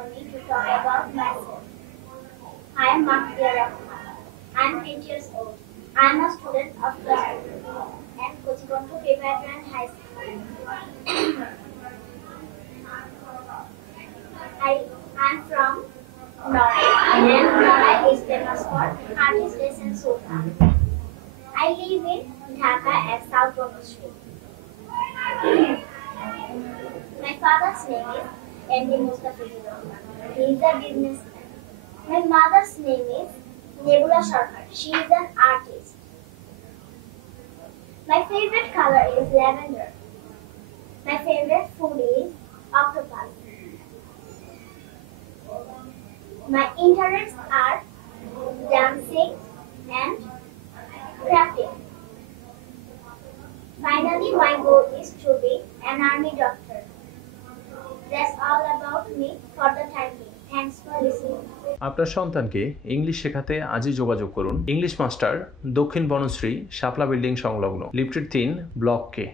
for me to talk about myself. I am Mahdia Rahman. I am 8 years old. I am a student of class 2 and Kochikonto Preparatory High School. I am from Norai and Norai is famous for artist and sofa. I live in Dhaka at South Bombay Street. My father's name is M.D. Mustafizur Rahman. He is a businessman. My mother's name is Nebula Sarkar. She is an artist. My favorite color is lavender. My favorite food is octopus. My interests are dancing and crafting. Finally, my goal is to be an army doctor. That's all about me for the time being. Thanks for listening. আপনার সন্তানকে English শেখাতে আজই যোগাযোগ করুন English master, দক্ষিণ বনশ্রী, শাপলা building সংলগ্ন, lifted 3, block কে।